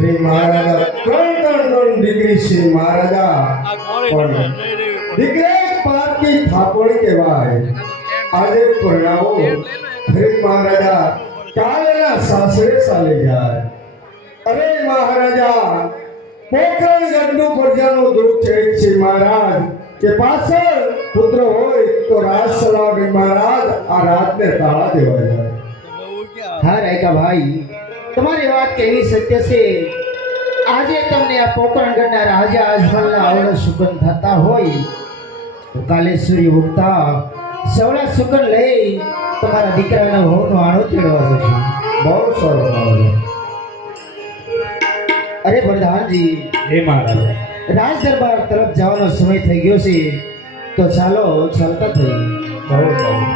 શ્રી મહારાજા ત્રણ દીકરી શ્રી મહારાજા પણ દીકરી પાપ की થાપણ કહેવાય। આજે પરણાવો શ્રી મહારાજા કાલના સાસરે ચાલે જાય। અરે મહારાજા પોખરણ ગઢનું પ્રજાનું દુઃખ છે શ્રી મહારાજ કે પાછળ પુત્ર હોય તો રાજ ચલાવે મહારાજ આ રાતને તાળા દેવા જાય। હા રાયકા ભાઈ તમારી વાત કેવી સત્ય છે। આજે તમને આ પોકરણગઢના રાજા આજમલના આવડો સુગંધ થતા હોય તો કાલે સૂર્ય ઉગતા સવળા સુગંધ લઈ તમારા દીકરાના વહુનો આણો તેડવા જશે। બહુ સારું મહારાજ। અરે પ્રધાનજી હે મહારાજ રાજ દરબાર તરફ જવાનો સમય થઈ ગયો છે તો ચાલો ચાલતા થઈ। બહુ સારું।